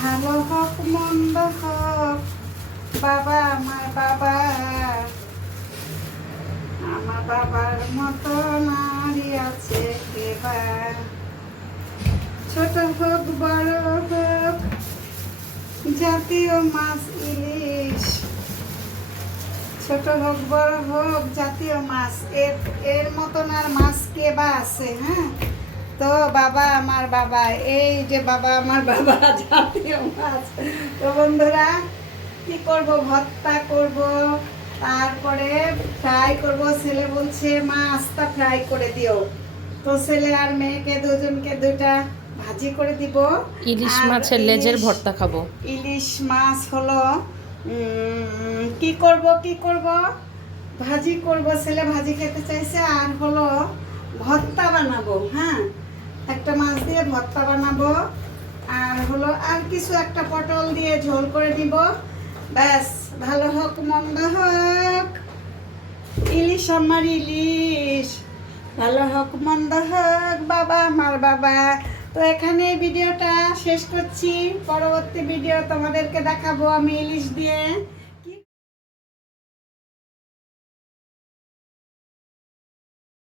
ভালো হোক মন্দ হোক, বাবা আমার বাবা, আমার বাবার মতো নারী আছে কেবা। ছোট হোক বড় হোক, জাতীয় মাছ ইলিশ। ছোট হোক বড় হোক জাতীয় মাছ, এর এর মতন আর মাছ কে বা আছে? হ্যাঁ, তো বাবা আমার বাবা, এই যে বাবা আমার বাবা জাতীয় মাছ। তো বন্ধুরা কি করব, ভর্তা করব, তারপরে ফ্রাই করব। ছেলে বলছে মা আস্তা ফ্রাই করে দিও, তো ছেলে আর মেয়েকে দুজনকে দুটা ভাজি করে দিব। ইলিশ আর মাছের লেজের ইলিশ ভর্তা খাবো। ইলিশ মাছ হলো কি করব, ভাজি করব। ছেলে ভাজি খেতে চাইছে, আর হলো ভর্তা বানাবো। হ্যাঁ, একটা মাছ দিয়ে ভর্তা বানাবো, আর হলো আর কিছু একটা পটল দিয়ে ঝোল করে দিব। ব্যাস, ভালো হোক মন্দ হোক, ইলিশ আমার ইলিশ। ভালো হোক মন্দ হোক, বাবা আমার বাবা। তো এখানে ভিডিওটা শেষ করছি, পরবর্তী ভিডিও তোমাদেরকে দেখাবো আমি ইলিশ দিয়ে।